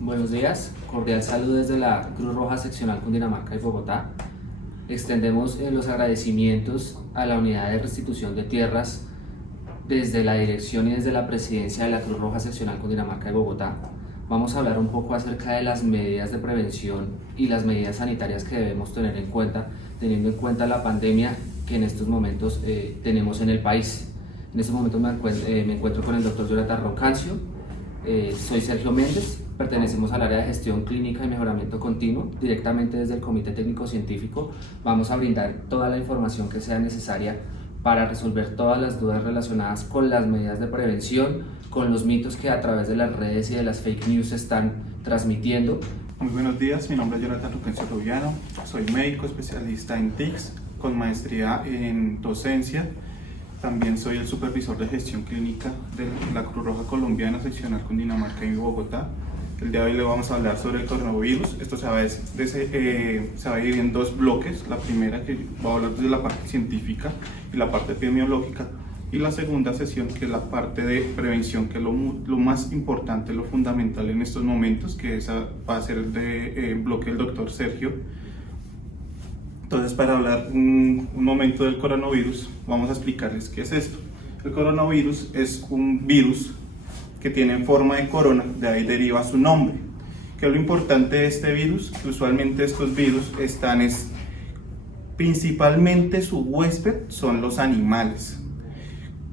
Buenos días, cordial saludo desde la Cruz Roja Seccional Cundinamarca y Bogotá. Extendemos los agradecimientos a la Unidad de Restitución de Tierras desde la dirección y desde la presidencia de la Cruz Roja Seccional Cundinamarca y Bogotá. Vamos a hablar un poco acerca de las medidas de prevención y las medidas sanitarias que debemos tener en cuenta, teniendo en cuenta la pandemia que en estos momentos tenemos en el país. En este momento me encuentro con el doctor Jonathan Roncancio. Soy Sergio Méndez, pertenecemos al área de gestión clínica y mejoramiento continuo. Directamente desde el Comité Técnico Científico vamos a brindar toda la información que sea necesaria para resolver todas las dudas relacionadas con las medidas de prevención, con los mitos que a través de las redes y de las fake news se están transmitiendo. Muy buenos días, mi nombre es Jonathan Roncancio Rubiano, soy médico especialista en TICS con maestría en docencia. También soy el supervisor de gestión clínica de la Cruz Roja Colombiana Seccional Cundinamarca y Bogotá. El día de hoy le vamos a hablar sobre el coronavirus. Esto se va a dividir en dos bloques. La primera, que va a hablar desde la parte científica y la parte epidemiológica, y la segunda sesión, que es la parte de prevención, que es lo más importante, lo fundamental en estos momentos, que esa va a ser el bloque del doctor Sergio. Entonces, para hablar un momento del coronavirus, vamos a explicarles qué es esto. El coronavirus es un virus que tiene forma de corona, de ahí deriva su nombre. ¿Qué es lo importante de este virus? Que usualmente estos virus principalmente su huésped son los animales.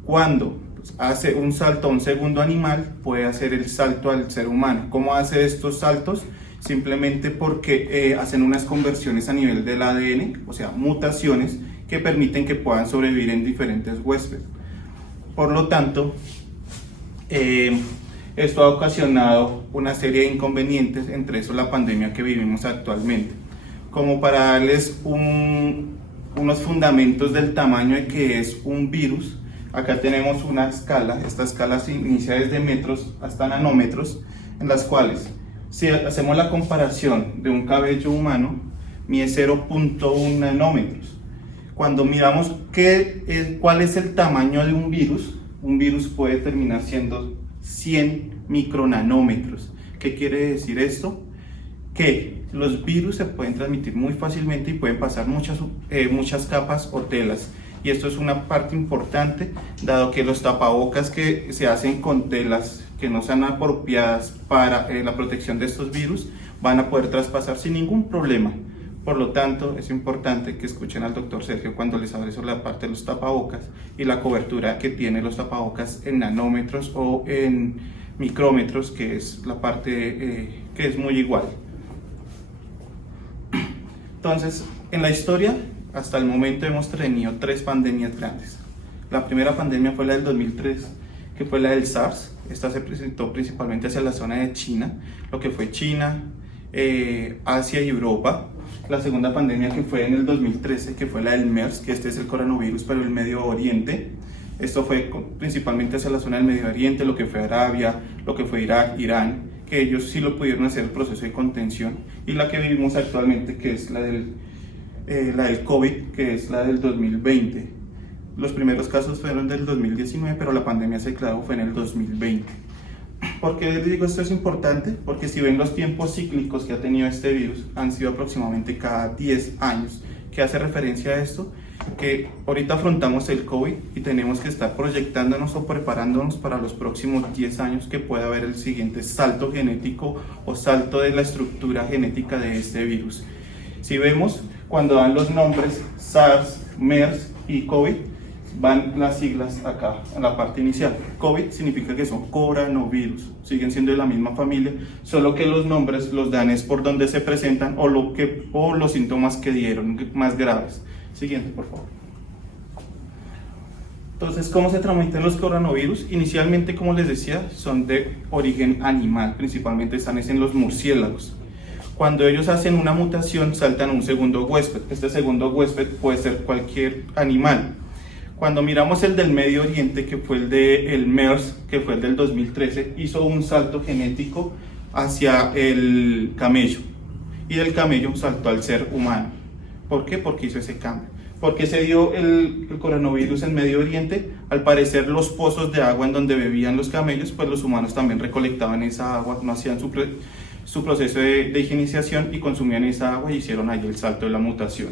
Cuando hace un salto a un segundo animal, puede hacer el salto al ser humano. ¿Cómo hace estos saltos? Simplemente porque hacen unas conversiones a nivel del ADN, o sea, mutaciones que permiten que puedan sobrevivir en diferentes huéspedes. Por lo tanto, esto ha ocasionado una serie de inconvenientes, entre eso la pandemia que vivimos actualmente. Como para darles unos fundamentos del tamaño de que es un virus, acá tenemos una escala. Esta escala se inicia desde metros hasta nanómetros, en las cuales, si hacemos la comparación de un cabello humano, mide 0.1 nanómetros. Cuando miramos cuál es el tamaño de un virus puede terminar siendo 100 micronanómetros. ¿Qué quiere decir esto? Que los virus se pueden transmitir muy fácilmente y pueden pasar muchas capas o telas. Y esto es una parte importante, dado que los tapabocas que se hacen con telas que no sean apropiadas para la protección de estos virus van a poder traspasar sin ningún problema. Por lo tanto, es importante que escuchen al doctor Sergio cuando les hable sobre la parte de los tapabocas y la cobertura que tienen los tapabocas en nanómetros o en micrómetros, que es la parte que es muy igual. Entonces, en la historia, hasta el momento hemos tenido 3 pandemias grandes. La primera pandemia fue la del 2003, que fue la del SARS. Esta se presentó principalmente hacia la zona de China, lo que fue China, Asia y Europa. La segunda pandemia, que fue en el 2013, que fue la del MERS, que este es el coronavirus pero el Medio Oriente. Esto fue principalmente hacia la zona del Medio Oriente, lo que fue Arabia, lo que fue Irak, Irán, que ellos sí lo pudieron hacer el proceso de contención. Y la que vivimos actualmente, que es la del COVID, que es la del 2020. Los primeros casos fueron del 2019, pero la pandemia se declaró fue en el 2020. ¿Por qué les digo esto es importante? Porque si ven los tiempos cíclicos que ha tenido este virus, han sido aproximadamente cada 10 años. ¿Qué hace referencia a esto? Que ahorita afrontamos el COVID y tenemos que estar proyectándonos o preparándonos para los próximos 10 años que pueda haber el siguiente salto genético o salto de la estructura genética de este virus. Si vemos, cuando dan los nombres SARS, MERS y COVID, van las siglas acá, en la parte inicial. COVID significa que son coronavirus, siguen siendo de la misma familia, solo que los nombres los dan es por donde se presentan o los síntomas que dieron más graves. Siguiente, por favor. Entonces, ¿cómo se transmiten los coronavirus? Inicialmente, como les decía, son de origen animal, principalmente están en los murciélagos. Cuando ellos hacen una mutación, saltan a un segundo huésped. Este segundo huésped puede ser cualquier animal. Cuando miramos el del Medio Oriente, que fue el MERS, que fue el del 2013, hizo un salto genético hacia el camello. Y del camello saltó al ser humano. ¿Por qué? Porque hizo ese cambio. ¿Por qué se dio el coronavirus en Medio Oriente? Al parecer los pozos de agua en donde bebían los camellos, pues los humanos también recolectaban esa agua, no hacían su proceso de higienización y consumían esa agua y hicieron ahí el salto de la mutación.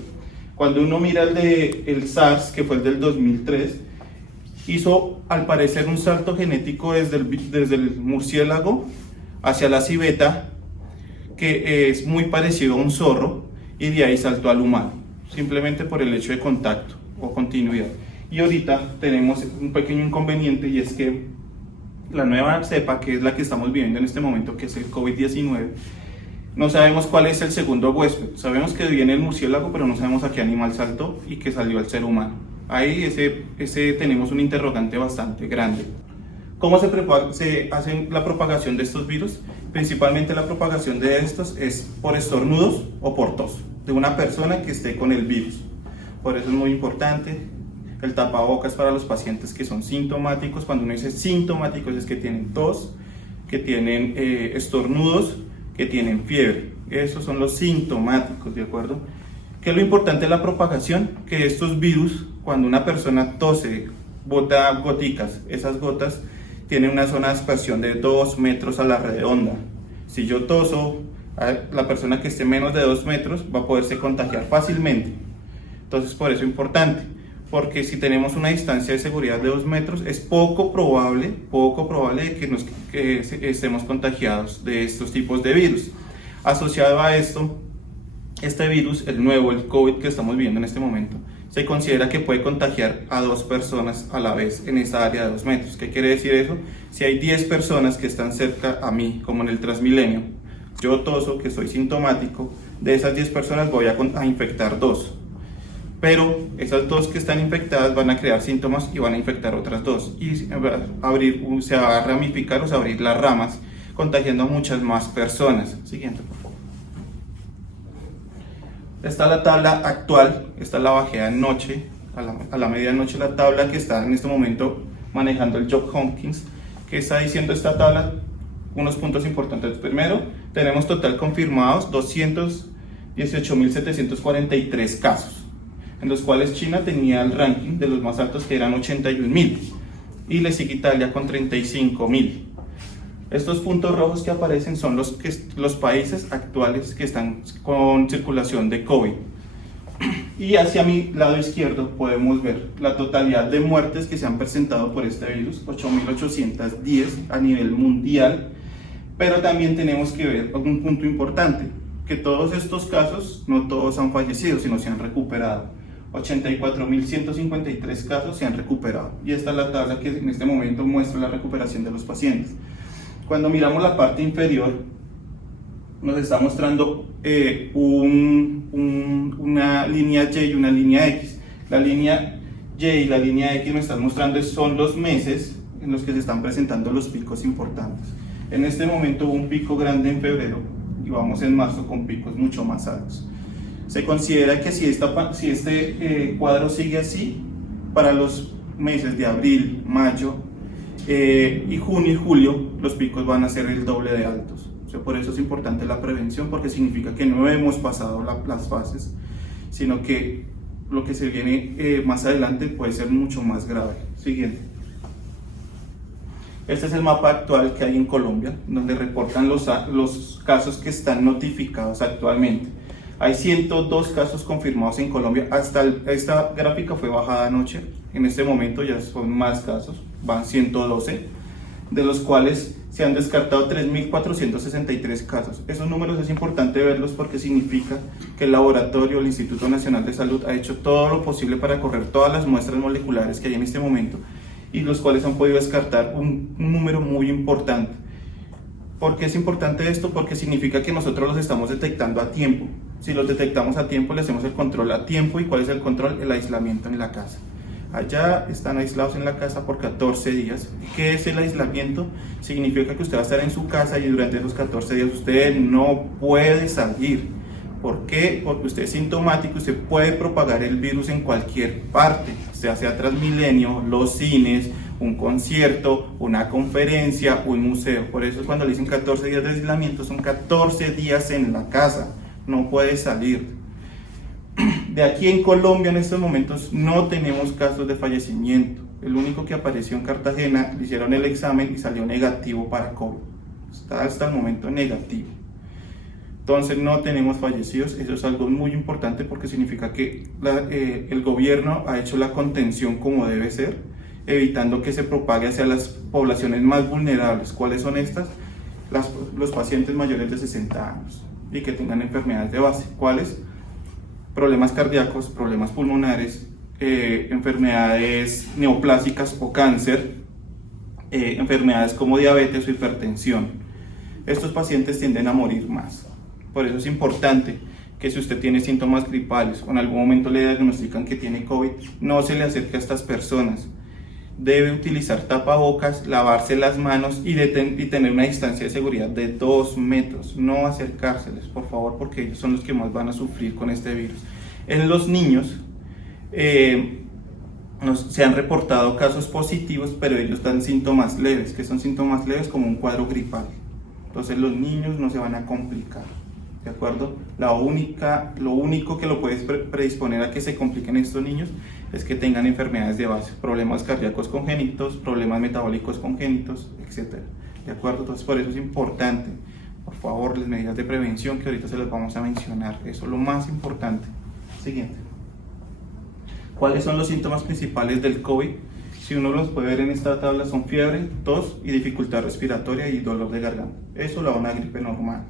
Cuando uno mira el SARS, que fue el del 2003, hizo al parecer un salto genético desde el murciélago hacia la civeta, que es muy parecido a un zorro, y de ahí saltó al humano, simplemente por el hecho de contacto o continuidad. Y ahorita tenemos un pequeño inconveniente, y es que la nueva cepa, que es la que estamos viviendo en este momento, que es el COVID-19, no sabemos cuál es el segundo huésped. Sabemos que viene el murciélago, pero no sabemos a qué animal saltó y que salió al ser humano. Ahí tenemos un interrogante bastante grande. ¿Cómo se hace la propagación de estos virus? Principalmente la propagación de estos es por estornudos o por tos de una persona que esté con el virus. Por eso es muy importante el tapabocas para los pacientes que son sintomáticos. Cuando uno dice sintomáticos es que tienen tos, que tienen estornudos, que tienen fiebre. Esos son los sintomáticos, ¿de acuerdo? ¿Qué es lo importante de la propagación? Que estos virus, cuando una persona tose, bota goticas, esas gotas tienen una zona de aspersión de 2 metros a la redonda. Si yo toso, la persona que esté menos de 2 metros va a poderse contagiar fácilmente. Entonces, por eso es importante, porque si tenemos una distancia de seguridad de 2 metros, es poco probable que estemos contagiados de estos tipos de virus. Asociado a esto, este virus, el nuevo, el COVID que estamos viendo en este momento, se considera que puede contagiar a 2 personas a la vez en esa área de 2 metros. ¿Qué quiere decir eso? Si hay 10 personas que están cerca a mí, como en el Transmilenio, yo toso, que soy sintomático, de esas 10 personas voy a infectar 2. Pero esas 2 que están infectadas van a crear síntomas y van a infectar otras 2. Y se va a ramificar o se va a abrir las ramas, contagiando a muchas más personas. Siguiente, por favor. Esta es la tabla actual, esta la bajé anoche, a la medianoche, la tabla que está en este momento manejando el Johns Hopkins, que está diciendo esta tabla unos puntos importantes. Primero, tenemos total confirmados 218.743 casos, en los cuales China tenía el ranking de los más altos, que eran 81.000, y le sigue Italia con 35.000. Estos puntos rojos que aparecen son los países actuales que están con circulación de COVID. Y hacia mi lado izquierdo podemos ver la totalidad de muertes que se han presentado por este virus, 8.810 a nivel mundial. Pero también tenemos que ver un punto importante, que todos estos casos, no todos han fallecido, sino se han recuperado. 84.153 casos se han recuperado. Y esta es la tabla que en este momento muestra la recuperación de los pacientes. Cuando miramos la parte inferior, nos está mostrando una línea Y y una línea X. La línea Y y la línea X me están mostrando son los meses en los que se están presentando los picos importantes. En este momento hubo un pico grande en febrero y vamos en marzo con picos mucho más altos. Se considera que si este cuadro sigue así, para los meses de abril, mayo, y junio y julio, los picos van a ser el doble de altos. O sea, por eso es importante la prevención, porque significa que no hemos pasado las fases, sino que lo que se viene más adelante puede ser mucho más grave. Siguiente. Este es el mapa actual que hay en Colombia, donde reportan los casos que están notificados actualmente. Hay 102 casos confirmados en Colombia. Esta gráfica fue bajada anoche. En este momento ya son más casos, van 112, de los cuales se han descartado 3.463 casos. Esos números es importante verlos porque significa que el laboratorio, el Instituto Nacional de Salud, ha hecho todo lo posible para correr todas las muestras moleculares que hay en este momento, y los cuales han podido descartar un número muy importante. ¿Por qué es importante esto? Porque significa que nosotros los estamos detectando a tiempo. Si los detectamos a tiempo, le hacemos el control a tiempo. ¿Y cuál es el control? El aislamiento en la casa. Allá están aislados en la casa por 14 días. ¿Qué es el aislamiento? Significa que usted va a estar en su casa y durante esos 14 días usted no puede salir. ¿Por qué? Porque usted es sintomático, usted puede propagar el virus en cualquier parte, sea Transmilenio, los cines, un concierto, una conferencia, un museo. Por eso cuando le dicen 14 días de aislamiento, son 14 días en la casa, no puede salir. De aquí en Colombia en estos momentos no tenemos casos de fallecimiento. El único que apareció en Cartagena, le hicieron el examen y salió negativo para COVID. Está hasta el momento negativo. Entonces no tenemos fallecidos. Eso es algo muy importante porque significa que el gobierno ha hecho la contención como debe ser, evitando que se propague hacia las poblaciones más vulnerables. ¿Cuáles son estas? Los pacientes mayores de 60 años y que tengan enfermedades de base. ¿Cuáles? Problemas cardíacos, problemas pulmonares, enfermedades neoplásicas o cáncer, enfermedades como diabetes o hipertensión. Estos pacientes tienden a morir más. Por eso es importante que si usted tiene síntomas gripales o en algún momento le diagnostican que tiene COVID, no se le acerque a estas personas. Debe utilizar tapabocas, lavarse las manos y tener una distancia de seguridad de 2 metros. No acercárseles, por favor, porque ellos son los que más van a sufrir con este virus. En los niños se han reportado casos positivos, pero ellos dan síntomas leves, que son síntomas leves como un cuadro gripal. Entonces los niños no se van a complicar, ¿de acuerdo? Lo único que lo puede predisponer a que se compliquen estos niños es que tengan enfermedades de base, problemas cardíacos congénitos, problemas metabólicos congénitos, etc. ¿De acuerdo? Entonces por eso es importante, por favor, las medidas de prevención que ahorita se las vamos a mencionar. Eso es lo más importante. Siguiente. ¿Cuáles son los síntomas principales del COVID? Si uno los puede ver en esta tabla, son fiebre, tos y dificultad respiratoria y dolor de garganta. Eso lo da una gripe normal.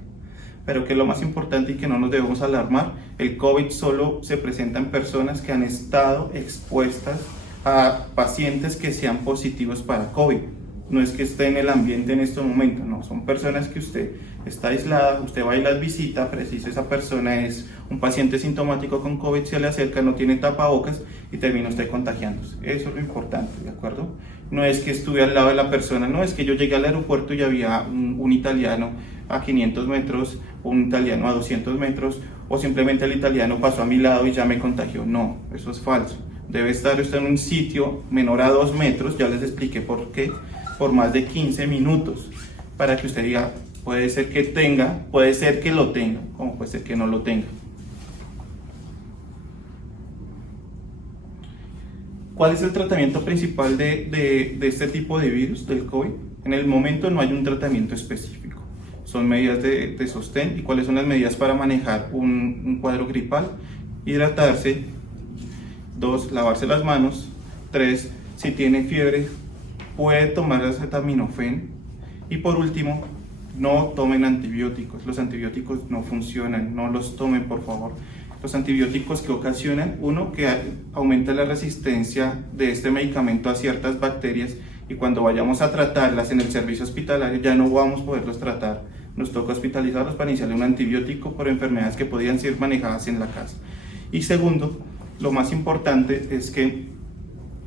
Pero que es lo más importante y que no nos debemos alarmar, el COVID solo se presenta en personas que han estado expuestas a pacientes que sean positivos para COVID. No es que esté en el ambiente en este momento, no, son personas que usted está aislada, usted va y las visita, preciso esa persona es un paciente sintomático con COVID, se le acerca, no tiene tapabocas y termina usted contagiándose. Eso es lo importante, ¿de acuerdo? No es que estuve al lado de la persona, no es que yo llegué al aeropuerto y había un italiano a 500 metros, un italiano a 200 metros, o simplemente el italiano pasó a mi lado y ya me contagió. No, eso es falso. Debe estar usted en un sitio menor a 2 metros, ya les expliqué por qué, por más de 15 minutos, para que usted diga, puede ser que tenga, puede ser que lo tenga, como puede ser que no lo tenga. ¿Cuál es el tratamiento principal de este tipo de virus, del COVID? En el momento no hay un tratamiento específico. Son medidas de sostén. ¿Y cuáles son las medidas para manejar un cuadro gripal? Hidratarse. 2, lavarse las manos. 3, si tiene fiebre, puede tomar acetaminofén. Y por último, no tomen antibióticos. Los antibióticos no funcionan, no los tomen, por favor. Los antibióticos que ocasionan, uno, que aumenta la resistencia de este medicamento a ciertas bacterias, y cuando vayamos a tratarlas en el servicio hospitalario ya no vamos a poderlos tratar. Nos toca hospitalizarlos para iniciarle un antibiótico por enfermedades que podían ser manejadas en la casa. Y segundo, lo más importante es que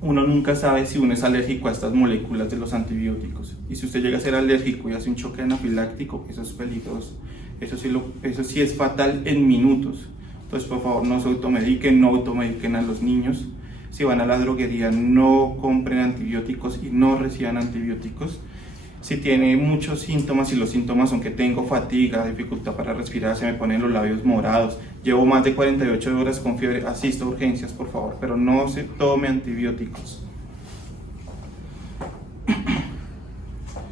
uno nunca sabe si uno es alérgico a estas moléculas de los antibióticos. Y si usted llega a ser alérgico y hace un choque anafiláctico, eso es peligroso. Eso sí es fatal en minutos. Entonces, por favor, no se automediquen, no automediquen a los niños. Si van a la droguería, no compren antibióticos y no reciban antibióticos. Si tiene muchos síntomas, y los síntomas son que tengo fatiga, dificultad para respirar, se me ponen los labios morados, llevo más de 48 horas con fiebre, asista a urgencias, por favor, pero no se tome antibióticos.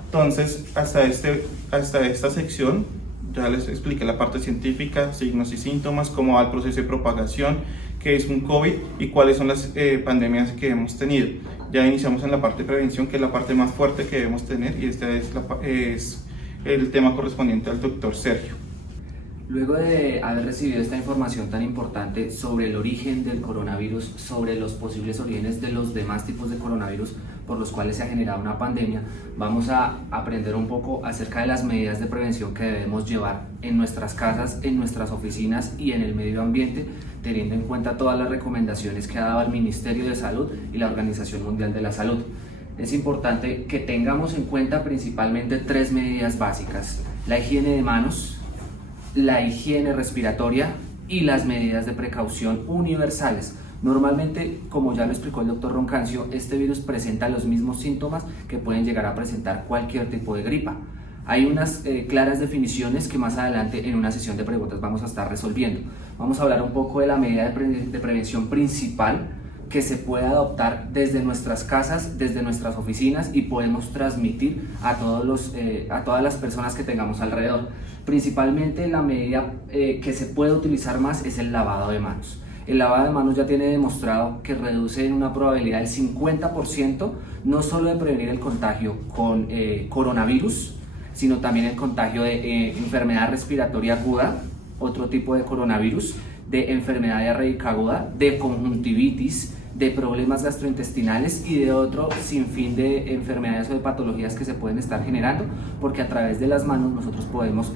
Entonces, hasta esta sección ya les expliqué la parte científica, signos y síntomas, cómo va el proceso de propagación, qué es un COVID y cuáles son las pandemias que hemos tenido. Ya iniciamos en la parte de prevención, que es la parte más fuerte que debemos tener, y este es el tema correspondiente al doctor Sergio. Luego de haber recibido esta información tan importante sobre el origen del coronavirus, sobre los posibles orígenes de los demás tipos de coronavirus por los cuales se ha generado una pandemia, vamos a aprender un poco acerca de las medidas de prevención que debemos llevar en nuestras casas, en nuestras oficinas y en el medio ambiente, teniendo en cuenta todas las recomendaciones que ha dado el Ministerio de Salud y la Organización Mundial de la Salud. Es importante que tengamos en cuenta principalmente 3 medidas básicas: la higiene de manos, la higiene respiratoria y las medidas de precaución universales. Normalmente, como ya lo explicó el doctor Roncancio, este virus presenta los mismos síntomas que pueden llegar a presentar cualquier tipo de gripa. Hay unas claras definiciones que más adelante en una sesión de preguntas vamos a estar resolviendo. Vamos a hablar un poco de la medida de prevención principal que se puede adoptar desde nuestras casas, desde nuestras oficinas, y podemos transmitir a todas las personas que tengamos alrededor. Principalmente la medida que se puede utilizar más es el lavado de manos. El lavado de manos ya tiene demostrado que reduce en una probabilidad del 50% no solo de prevenir el contagio con coronavirus, sino también el contagio de enfermedad respiratoria aguda, otro tipo de coronavirus, de enfermedad diarreica aguda, de conjuntivitis, de problemas gastrointestinales y de otro sinfín de enfermedades o de patologías que se pueden estar generando, porque a través de las manos nosotros podemos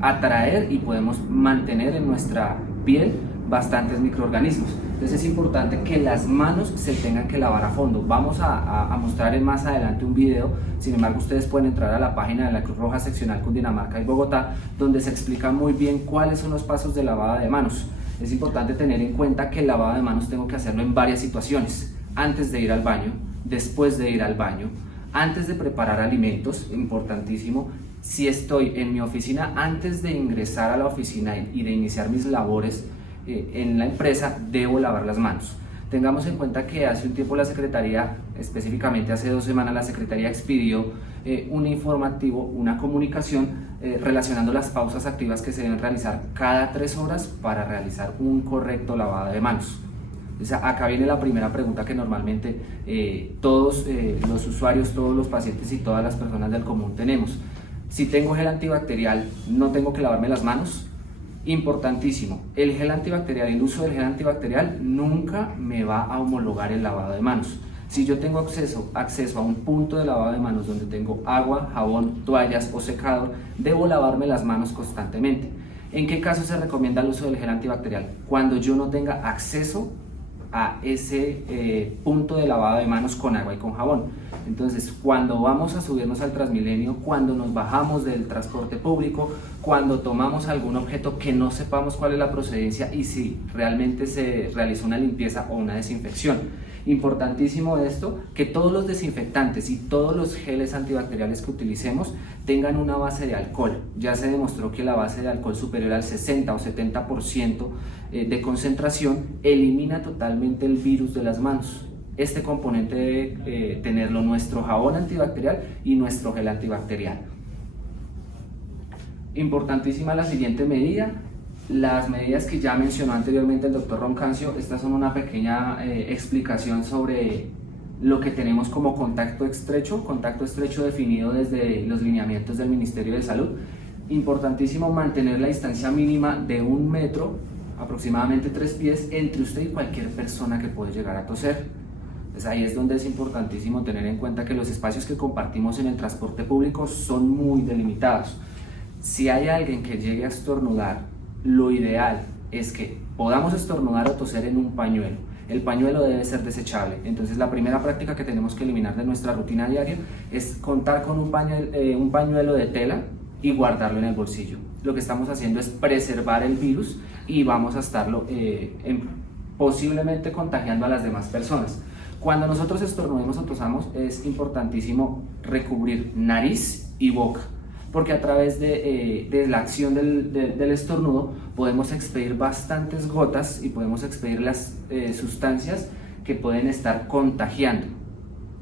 atraer y podemos mantener en nuestra piel bastantes microorganismos. Entonces es importante que las manos se tengan que lavar a fondo. Vamos a mostrar más adelante un video. Sin embargo, ustedes pueden entrar a la página de la Cruz Roja Seccional Cundinamarca y Bogotá, donde se explica muy bien cuáles son los pasos de lavado de manos. Es importante tener en cuenta que el lavado de manos tengo que hacerlo en varias situaciones: antes de ir al baño, después de ir al baño, antes de preparar alimentos, importantísimo. Si estoy en mi oficina, antes de ingresar a la oficina y de iniciar mis labores en la empresa, debo lavar las manos. Tengamos en cuenta que hace un tiempo la Secretaría, específicamente hace 2 semanas, la Secretaría expidió un informativo, una comunicación relacionando las pausas activas que se deben realizar cada 3 horas para realizar un correcto lavado de manos. O sea, acá viene la primera pregunta que normalmente todos los usuarios, todos los pacientes y todas las personas del común tenemos. Si tengo gel antibacterial, ¿no tengo que lavarme las manos? Importantísimo, el gel antibacterial, el uso del gel antibacterial nunca me va a homologar el lavado de manos. Si yo tengo acceso a un punto de lavado de manos donde tengo agua, jabón, toallas o secador, debo lavarme las manos constantemente. ¿En qué caso se recomienda el uso del gel antibacterial? Cuando yo no tenga acceso a ese punto de lavado de manos con agua y con jabón. Entonces, cuando vamos a subirnos al Transmilenio, cuando nos bajamos del transporte público, cuando tomamos algún objeto que no sepamos cuál es la procedencia y si realmente se realizó una limpieza o una desinfección. Importantísimo esto, que todos los desinfectantes y todos los geles antibacteriales que utilicemos tengan una base de alcohol. Ya se demostró que la base de alcohol superior al 60 o 70% de concentración elimina totalmente el virus de las manos. Este componente debe tenerlo nuestro jabón antibacterial y nuestro gel antibacterial. Importantísima la siguiente medida. Las medidas que ya mencionó anteriormente el doctor Roncancio, estas son una pequeña explicación sobre lo que tenemos como contacto estrecho definido desde los lineamientos del Ministerio de Salud. Importantísimo mantener la distancia mínima de 1 metro, aproximadamente 3 pies, entre usted y cualquier persona que puede llegar a toser. Pues ahí es donde es importantísimo tener en cuenta que los espacios que compartimos en el transporte público son muy delimitados. Si hay alguien que llegue a estornudar, lo ideal es que podamos estornudar o toser en un pañuelo. El pañuelo debe ser desechable. Entonces la primera práctica que tenemos que eliminar de nuestra rutina diaria es contar con un pañuelo de tela y guardarlo en el bolsillo. Lo que estamos haciendo es preservar el virus y vamos a estarlo posiblemente contagiando a las demás personas. Cuando nosotros estornudemos o tosamos, es importantísimo recubrir nariz y boca, porque a través de la acción del estornudo podemos expedir bastantes gotas y podemos expedir las sustancias que pueden estar contagiando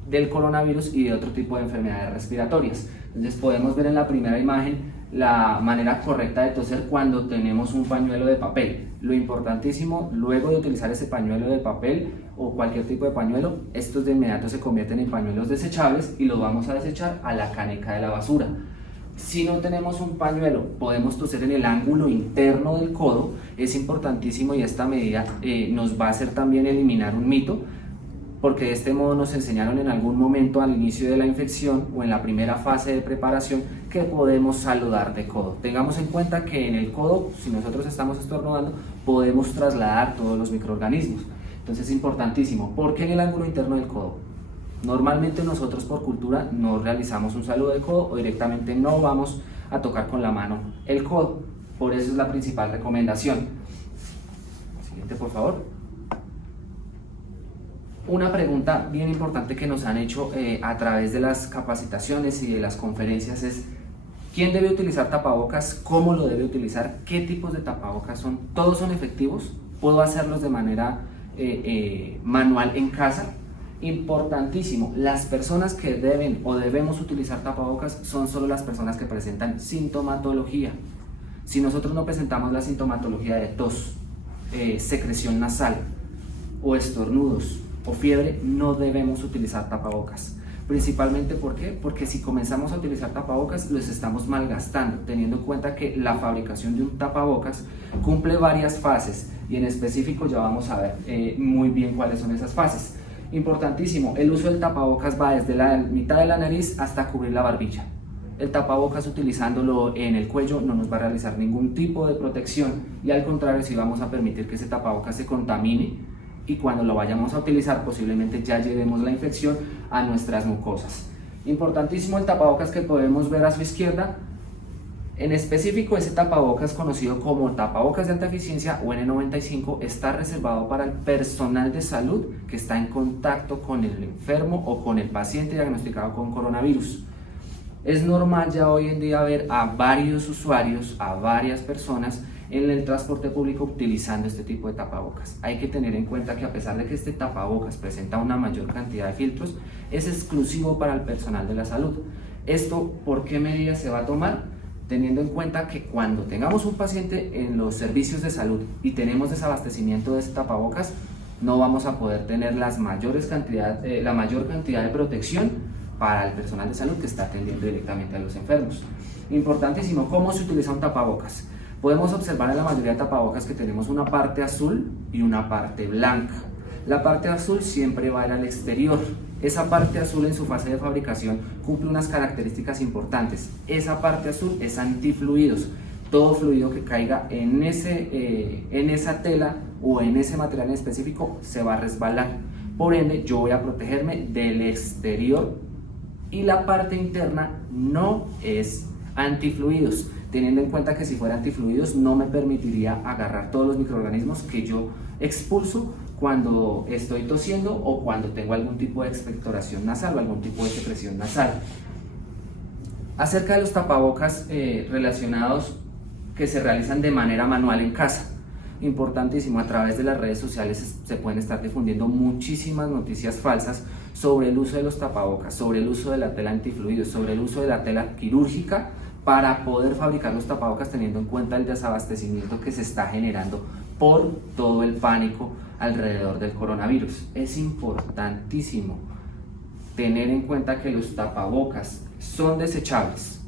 del coronavirus y de otro tipo de enfermedades respiratorias. Entonces podemos ver en la primera imagen la manera correcta de toser cuando tenemos un pañuelo de papel. Lo importantísimo, luego de utilizar ese pañuelo de papel o cualquier tipo de pañuelo, estos de inmediato se convierten en pañuelos desechables y los vamos a desechar a la caneca de la basura. Si no tenemos un pañuelo, podemos toser en el ángulo interno del codo. Es importantísimo y esta medida nos va a hacer también eliminar un mito, porque de este modo nos enseñaron en algún momento al inicio de la infección o en la primera fase de preparación que podemos saludar de codo. Tengamos en cuenta que en el codo, si nosotros estamos estornudando, podemos trasladar todos los microorganismos. Entonces es importantísimo. ¿Por qué en el ángulo interno del codo? Normalmente nosotros por cultura no realizamos un saludo de codo o directamente no vamos a tocar con la mano el codo. Por eso es la principal recomendación. Siguiente, por favor. Una pregunta bien importante que nos han hecho a través de las capacitaciones y de las conferencias es: ¿quién debe utilizar tapabocas? ¿Cómo lo debe utilizar? ¿Qué tipos de tapabocas son? ¿Todos son efectivos? ¿Puedo hacerlos de manera manual en casa. Importantísimo, las personas que deben o debemos utilizar tapabocas son solo las personas que presentan sintomatología. Si nosotros no presentamos la sintomatología de tos, secreción nasal o estornudos o fiebre, no debemos utilizar tapabocas. Principalmente, ¿por qué? Porque si comenzamos a utilizar tapabocas los estamos malgastando, teniendo en cuenta que la fabricación de un tapabocas cumple varias fases y en específico ya vamos a ver muy bien cuáles son esas fases. Importantísimo, el uso del tapabocas va desde la mitad de la nariz hasta cubrir la barbilla. El tapabocas utilizándolo en el cuello no nos va a realizar ningún tipo de protección y al contrario sí vamos a permitir que ese tapabocas se contamine y cuando lo vayamos a utilizar posiblemente ya llevemos la infección a nuestras mucosas. Importantísimo el tapabocas que podemos ver a su izquierda, en específico ese tapabocas conocido como tapabocas de alta eficiencia o N95 está reservado para el personal de salud que está en contacto con el enfermo o con el paciente diagnosticado con coronavirus. Es normal ya hoy en día ver a varios usuarios, a varias personas en el transporte público utilizando este tipo de tapabocas. Hay que tener en cuenta que a pesar de que este tapabocas presenta una mayor cantidad de filtros, es exclusivo para el personal de la salud. ¿Esto por qué medidas se va a tomar? Teniendo en cuenta que cuando tengamos un paciente en los servicios de salud y tenemos desabastecimiento de este tapabocas, no vamos a poder tener la mayor cantidad de protección para el personal de salud que está atendiendo directamente a los enfermos. Importantísimo, ¿cómo se utiliza un tapabocas? Podemos observar en la mayoría de tapabocas que tenemos una parte azul y una parte blanca. La parte azul siempre va al exterior. Esa parte azul en su fase de fabricación cumple unas características importantes. Esa parte azul es antifluidos. Todo fluido que caiga en esa tela o en ese material en específico se va a resbalar. Por ende, yo voy a protegerme del exterior y la parte interna no es antifluidos, teniendo en cuenta que si fuera antifluidos no me permitiría agarrar todos los microorganismos que yo expulso cuando estoy tosiendo o cuando tengo algún tipo de expectoración nasal o algún tipo de secreción nasal. Acerca de los tapabocas relacionados que se realizan de manera manual en casa, importantísimo, a través de las redes sociales se pueden estar difundiendo muchísimas noticias falsas sobre el uso de los tapabocas, sobre el uso de la tela antifluidos, sobre el uso de la tela quirúrgica para poder fabricar los tapabocas, teniendo en cuenta el desabastecimiento que se está generando por todo el pánico alrededor del coronavirus. Es importantísimo tener en cuenta que los tapabocas son desechables.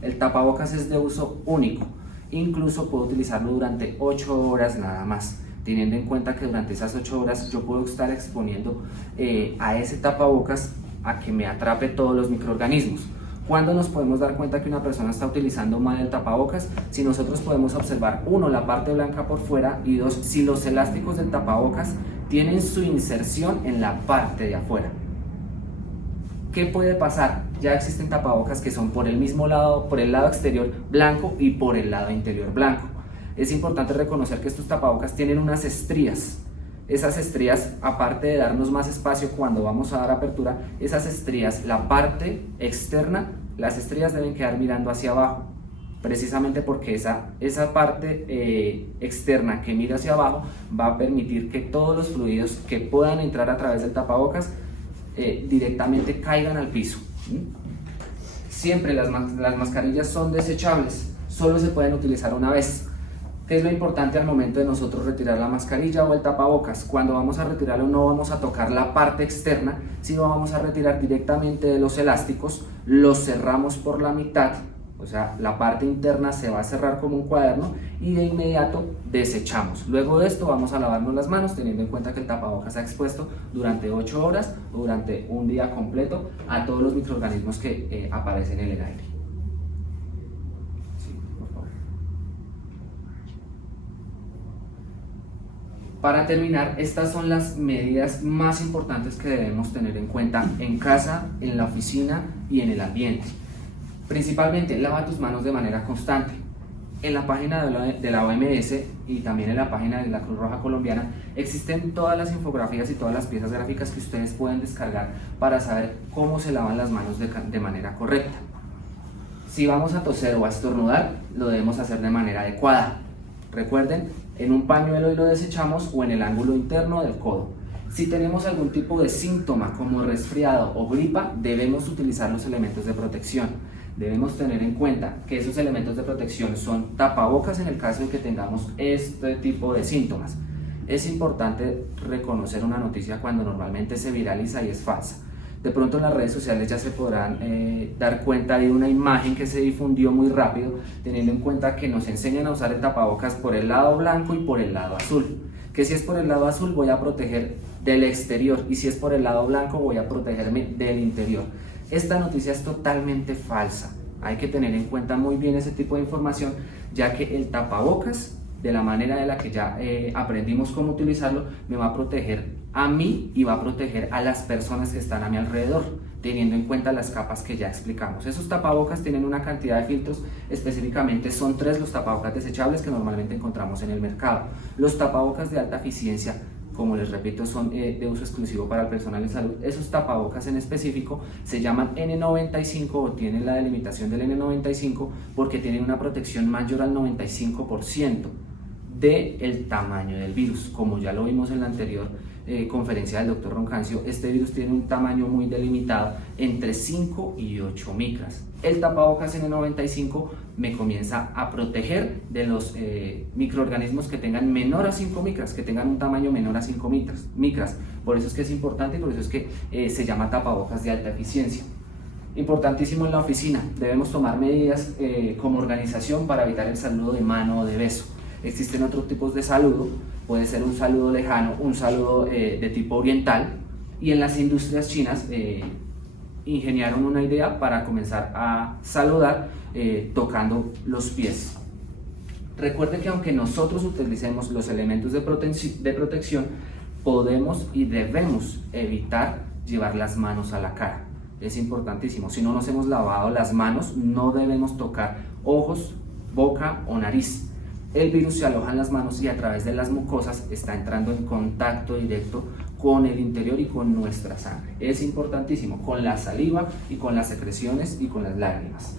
El tapabocas es de uso único, incluso puedo utilizarlo durante 8 horas nada más, teniendo en cuenta que durante esas 8 horas yo puedo estar exponiendo a ese tapabocas a que me atrape todos los microorganismos. ¿Cuándo nos podemos dar cuenta que una persona está utilizando mal el tapabocas? Si nosotros podemos observar, 1, la parte blanca por fuera, y 2, si los elásticos del tapabocas tienen su inserción en la parte de afuera. ¿Qué puede pasar? Ya existen tapabocas que son por el mismo lado, por el lado exterior blanco y por el lado interior blanco. Es importante reconocer que estos tapabocas tienen unas estrías. Esas estrías, aparte de darnos más espacio cuando vamos a dar apertura, esas estrías, la parte externa, las estrías deben quedar mirando hacia abajo, precisamente porque esa parte externa que mira hacia abajo va a permitir que todos los fluidos que puedan entrar a través del tapabocas directamente caigan al piso. Siempre las mascarillas son desechables, solo se pueden utilizar una vez. ¿Qué es lo importante al momento de nosotros retirar la mascarilla o el tapabocas? Cuando vamos a retirarlo no vamos a tocar la parte externa, sino vamos a retirar directamente de los elásticos, los cerramos por la mitad, o sea, la parte interna se va a cerrar como un cuaderno y de inmediato desechamos. Luego de esto vamos a lavarnos las manos, teniendo en cuenta que el tapabocas ha expuesto durante 8 horas o durante un día completo a todos los microorganismos que aparecen en el aire. Sí, por favor. Para terminar, estas son las medidas más importantes que debemos tener en cuenta en casa, en la oficina y en el ambiente. Principalmente, lava tus manos de manera constante. En la página de la OMS y también en la página de la Cruz Roja Colombiana existen todas las infografías y todas las piezas gráficas que ustedes pueden descargar para saber cómo se lavan las manos de manera correcta. Si vamos a toser o a estornudar, lo debemos hacer de manera adecuada. Recuerden, en un pañuelo y lo desechamos o en el ángulo interno del codo. Si tenemos algún tipo de síntoma como resfriado o gripa, debemos utilizar los elementos de protección. Debemos tener en cuenta que esos elementos de protección son tapabocas en el caso de que tengamos este tipo de síntomas. Es importante reconocer una noticia cuando normalmente se viraliza y es falsa. De pronto en las redes sociales ya se podrán dar cuenta de una imagen que se difundió muy rápido, teniendo en cuenta que nos enseñan a usar el tapabocas por el lado blanco y por el lado azul. Que si es por el lado azul voy a proteger del exterior y si es por el lado blanco voy a protegerme del interior. Esta noticia es totalmente falsa. Hay que tener en cuenta muy bien ese tipo de información, ya que el tapabocas, de la manera de la que ya aprendimos cómo utilizarlo, me va a proteger a mí y va a proteger a las personas que están a mi alrededor, teniendo en cuenta las capas que ya explicamos. Esos tapabocas tienen una cantidad de filtros, específicamente son 3 los tapabocas desechables que normalmente encontramos en el mercado. Los tapabocas de alta eficiencia, como les repito, son de uso exclusivo para el personal de salud. Esos tapabocas en específico se llaman N95 o tienen la delimitación del N95 porque tienen una protección mayor al 95% del tamaño del virus. Como ya lo vimos en la anterior conferencia del doctor Roncancio, este virus tiene un tamaño muy delimitado entre 5 y 8 micras. El tapabocas N95 me comienza a proteger de los microorganismos que tengan menor a 5 micras, que tengan un tamaño menor a 5 micras. Por eso es que es importante y por eso es que se llama tapabocas de alta eficiencia. Importantísimo en la oficina, debemos tomar medidas como organización para evitar el saludo de mano o de beso. Existen otros tipos de saludo, puede ser un saludo lejano, un saludo de tipo oriental, y en las industrias chinas ingeniaron una idea para comenzar a saludar tocando los pies. Recuerden que aunque nosotros utilicemos los elementos de protección, podemos y debemos evitar llevar las manos a la cara. Es importantísimo. Si no nos hemos lavado las manos, no debemos tocar ojos, boca o nariz. El virus se aloja en las manos y a través de las mucosas está entrando en contacto directo con el interior y con nuestra sangre. Es importantísimo, con la saliva y con las secreciones y con las lágrimas.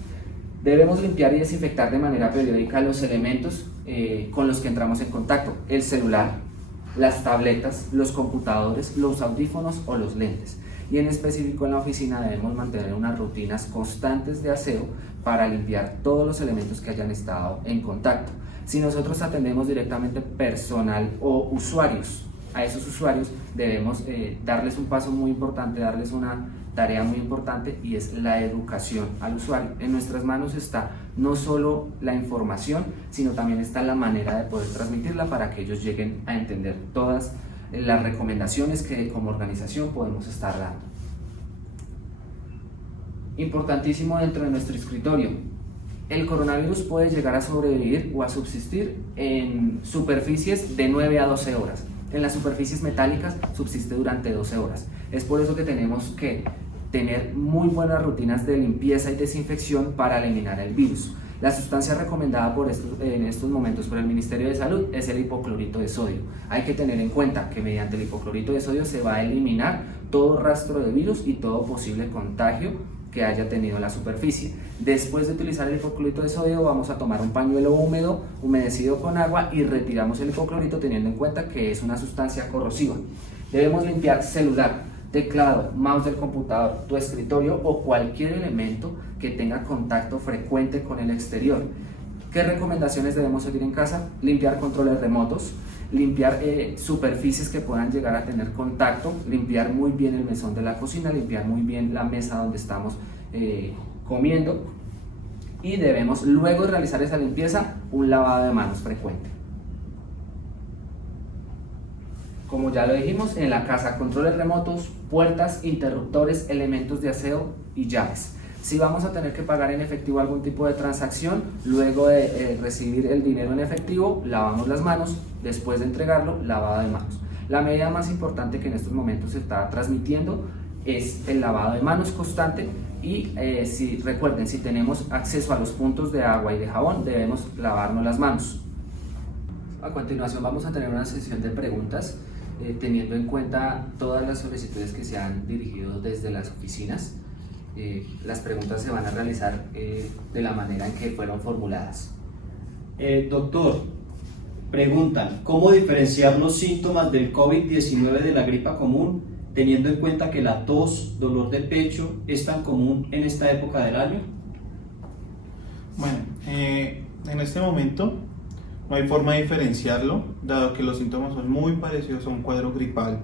Debemos limpiar y desinfectar de manera periódica los elementos con los que entramos en contacto: el celular, las tabletas, los computadores, los audífonos o los lentes. Y en específico en la oficina debemos mantener unas rutinas constantes de aseo para limpiar todos los elementos que hayan estado en contacto. Si nosotros atendemos directamente personal o usuarios, a esos usuarios debemos darles un paso muy importante, darles una tarea muy importante, y es la educación al usuario. En nuestras manos está no solo la información, sino también está la manera de poder transmitirla para que ellos lleguen a entender todas las recomendaciones que como organización podemos estar dando. Importantísimo dentro de nuestro escritorio: el coronavirus puede llegar a sobrevivir o a subsistir en superficies de 9 a 12 horas. En las superficies metálicas subsiste durante 12 horas. Es por eso que tenemos que tener muy buenas rutinas de limpieza y desinfección para eliminar el virus. La sustancia recomendada en estos momentos por el Ministerio de Salud es el hipoclorito de sodio. Hay que tener en cuenta que mediante el hipoclorito de sodio se va a eliminar todo rastro de virus y todo posible contagio que haya tenido la superficie. Después de utilizar el hipoclorito de sodio, vamos a tomar un pañuelo húmedo, humedecido con agua, y retiramos el hipoclorito teniendo en cuenta que es una sustancia corrosiva. Debemos limpiar celular, teclado, mouse del computador, tu escritorio o cualquier elemento que tenga contacto frecuente con el exterior. ¿Qué recomendaciones debemos seguir en casa? Limpiar controles remotos, limpiar superficies que puedan llegar a tener contacto, limpiar muy bien el mesón de la cocina, limpiar muy bien la mesa donde estamos comiendo, y debemos, luego de realizar esa limpieza, un lavado de manos frecuente. Como ya lo dijimos, en la casa: controles remotos, puertas, interruptores, elementos de aseo y llaves. Si vamos a tener que pagar en efectivo algún tipo de transacción, luego de recibir el dinero en efectivo, lavamos las manos. Después de entregarlo, lavado de manos. La medida más importante que en estos momentos se está transmitiendo es el lavado de manos constante, y recuerden, si tenemos acceso a los puntos de agua y de jabón, debemos lavarnos las manos. A continuación vamos a tener una sesión de preguntas, teniendo en cuenta todas las solicitudes que se han dirigido desde las oficinas. Las preguntas se van a realizar de la manera en que fueron formuladas. Doctor, Preguntan, ¿cómo diferenciar los síntomas del COVID-19 de la gripa común, teniendo en cuenta que la tos, dolor de pecho es tan común en esta época del año? Bueno, en este momento no hay forma de diferenciarlo, dado que los síntomas son muy parecidos a un cuadro gripal.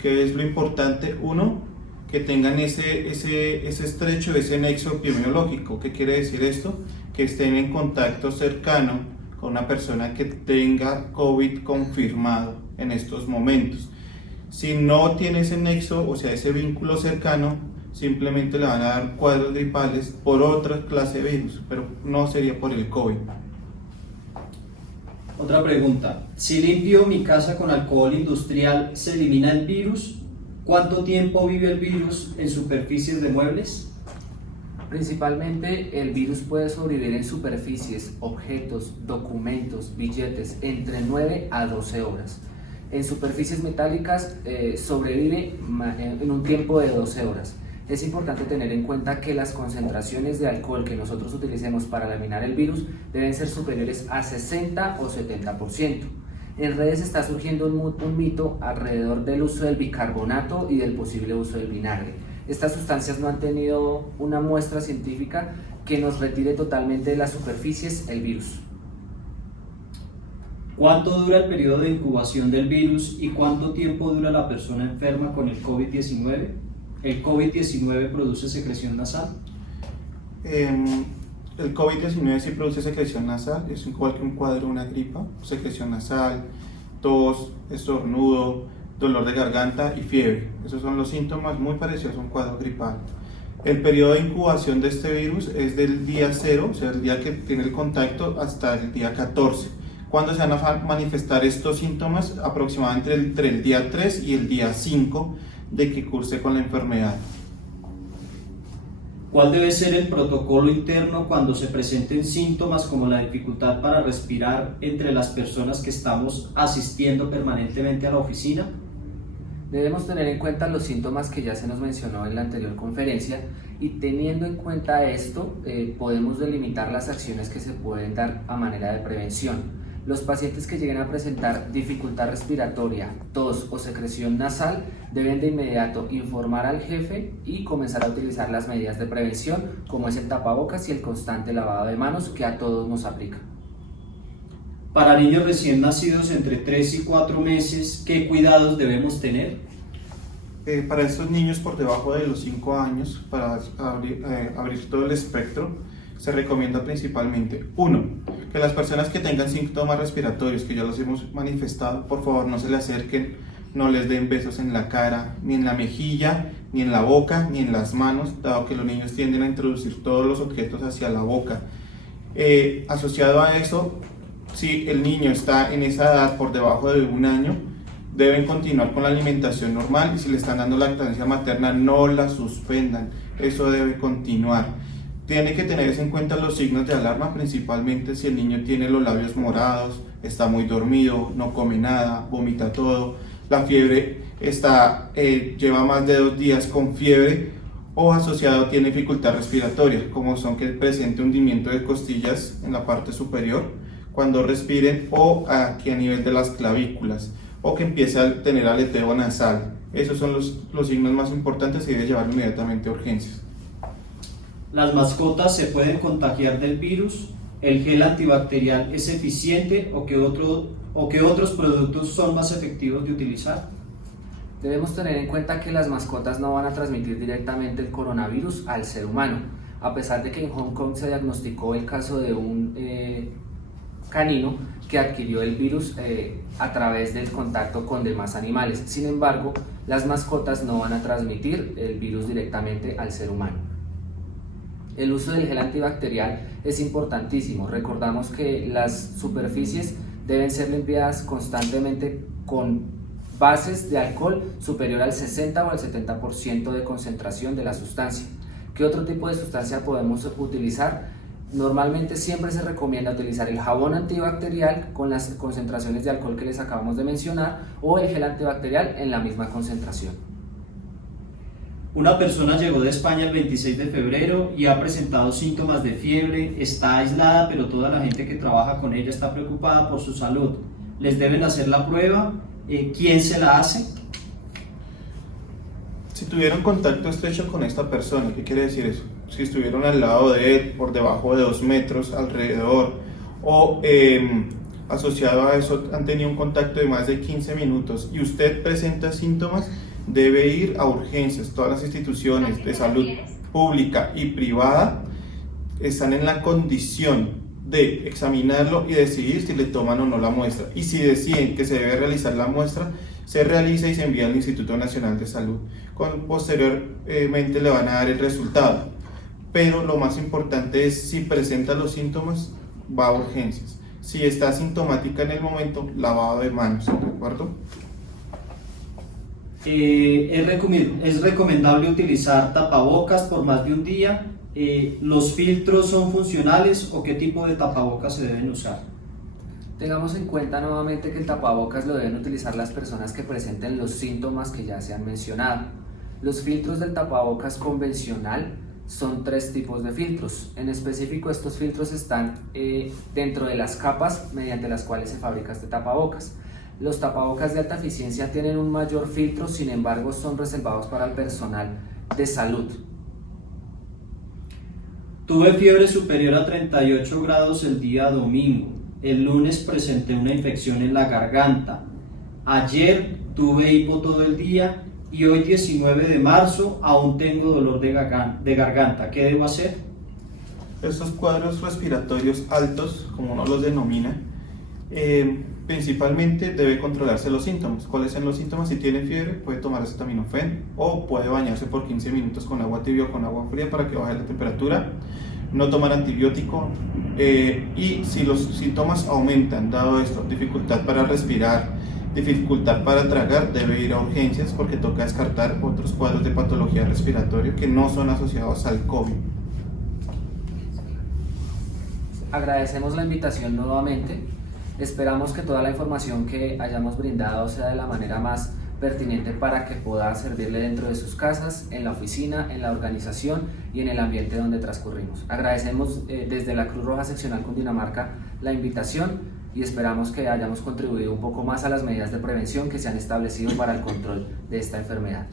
¿Qué es lo importante? Uno, que tengan ese estrecho, ese nexo epidemiológico. ¿Qué quiere decir esto? Que estén en contacto cercano con una persona que tenga COVID confirmado en estos momentos. Si no tiene ese nexo, o sea, ese vínculo cercano, simplemente le van a dar cuadros gripales por otra clase de virus, pero no sería por el COVID. Otra pregunta, si limpio mi casa con alcohol industrial, ¿se elimina el virus? ¿Cuánto tiempo vive el virus en superficies de muebles? Principalmente el virus puede sobrevivir en superficies, objetos, documentos, billetes entre 9 a 12 horas. En superficies metálicas sobrevive en un tiempo de 12 horas. Es importante tener en cuenta que las concentraciones de alcohol que nosotros utilicemos para eliminar el virus deben ser superiores a 60 o 70%. En redes está surgiendo un mito alrededor del uso del bicarbonato y del posible uso del vinagre. Estas sustancias no han tenido una muestra científica que nos retire totalmente de las superficies el virus. ¿Cuánto dura el periodo de incubación del virus y cuánto tiempo dura la persona enferma con el COVID-19? ¿El COVID-19 produce secreción nasal? El COVID-19 sí produce secreción nasal, es igual que un cuadro de una gripa, secreción nasal, tos, estornudo, dolor de garganta y fiebre. Esos son los síntomas muy parecidos a un cuadro gripal. El periodo de incubación de este virus es del día 0, o sea, el día que tiene el contacto, hasta el día 14. ¿Cuándo se van a manifestar estos síntomas? Aproximadamente entre el día 3 y el día 5 de que curse con la enfermedad. ¿Cuál debe ser el protocolo interno cuando se presenten síntomas como la dificultad para respirar entre las personas que estamos asistiendo permanentemente a la oficina? Debemos tener en cuenta los síntomas que ya se nos mencionó en la anterior conferencia y teniendo en cuenta esto podemos delimitar las acciones que se pueden dar a manera de prevención. Los pacientes que lleguen a presentar dificultad respiratoria, tos o secreción nasal deben de inmediato informar al jefe y comenzar a utilizar las medidas de prevención como es el tapabocas y el constante lavado de manos que a todos nos aplica. Para niños recién nacidos entre 3 y 4 meses, ¿qué cuidados debemos tener? Para estos niños por debajo de los 5 años, para abrir todo el espectro, se recomienda principalmente, 1, que las personas que tengan síntomas respiratorios, que ya los hemos manifestado, por favor no se le acerquen, no les den besos en la cara, ni en la mejilla, ni en la boca, ni en las manos, dado que los niños tienden a introducir todos los objetos hacia la boca. Asociado a eso, si el niño está en esa edad por debajo de 1 año, deben continuar con la alimentación normal y si le están dando lactancia materna no la suspendan, eso debe continuar. Tiene que tener en cuenta los signos de alarma, principalmente si el niño tiene los labios morados, está muy dormido, no come nada, vomita todo, la fiebre lleva más de 2 días con fiebre o asociado tiene dificultad respiratoria, como son que presente hundimiento de costillas en la parte superior cuando respiren o aquí a nivel de las clavículas o que empiece a tener aleteo nasal. Esos son los signos más importantes y debe llevar inmediatamente a urgencias. ¿Las mascotas se pueden contagiar del virus? ¿El gel antibacterial es eficiente o qué otros productos son más efectivos de utilizar? Debemos tener en cuenta que las mascotas no van a transmitir directamente el coronavirus al ser humano, a pesar de que en Hong Kong se diagnosticó el caso de un canino que adquirió el virus a través del contacto con demás animales. Sin embargo, las mascotas no van a transmitir el virus directamente al ser humano. El uso del gel antibacterial es importantísimo. Recordamos que las superficies deben ser limpiadas constantemente con bases de alcohol superior al 60 o al 70% de concentración de la sustancia. ¿Qué otro tipo de sustancia podemos utilizar? Normalmente siempre se recomienda utilizar el jabón antibacterial con las concentraciones de alcohol que les acabamos de mencionar o el gel antibacterial en la misma concentración. Una persona llegó de España el 26 de febrero y ha presentado síntomas de fiebre, está aislada, pero toda la gente que trabaja con ella está preocupada por su salud. ¿Les deben hacer la prueba? ¿Quién se la hace? Si tuvieron contacto estrecho con esta persona, ¿qué quiere decir eso? Si estuvieron al lado de él, por debajo de 2 metros, alrededor, o asociado a eso han tenido un contacto de más de 15 minutos y usted presenta síntomas, debe ir a urgencias. Todas las instituciones de salud pública y privada están en la condición de examinarlo y decidir si le toman o no la muestra. Y si deciden que se debe realizar la muestra, se realiza y se envía al Instituto Nacional de Salud. Posteriormente le van a dar el resultado. Pero lo más importante es, si presenta los síntomas, va a urgencias. Si está asintomática en el momento, lavado de manos, ¿de acuerdo? Es recomendable utilizar tapabocas por más de un día. ¿Los filtros son funcionales o qué tipo de tapabocas se deben usar? Tengamos en cuenta nuevamente que el tapabocas lo deben utilizar las personas que presenten los síntomas que ya se han mencionado. Los filtros del tapabocas convencional son 3 tipos de filtros. En específico, estos filtros están dentro de las capas mediante las cuales se fabrica este tapabocas. Los tapabocas de alta eficiencia tienen un mayor filtro, sin embargo son reservados para el personal de salud. Tuve fiebre superior a 38 grados el día domingo. El lunes presenté una infección en la garganta. Ayer tuve hipo todo el día y hoy 19 de marzo aún tengo dolor de garganta. ¿Qué debo hacer? Estos cuadros respiratorios altos, como uno los denomina, principalmente debe controlarse los síntomas. ¿Cuáles son los síntomas? Si tiene fiebre, puede tomar acetaminofén o puede bañarse por 15 minutos con agua tibia o con agua fría para que baje la temperatura. No tomar antibiótico, y si los síntomas aumentan, dado esto, dificultad para respirar, dificultad para tragar, debe ir a urgencias porque toca descartar otros cuadros de patología respiratoria que no son asociados al COVID. Agradecemos la invitación nuevamente. Esperamos que toda la información que hayamos brindado sea de la manera más pertinente para que pueda servirle dentro de sus casas, en la oficina, en la organización y en el ambiente donde transcurrimos. Agradecemos desde la Cruz Roja Seccional Cundinamarca la invitación y esperamos que hayamos contribuido un poco más a las medidas de prevención que se han establecido para el control de esta enfermedad.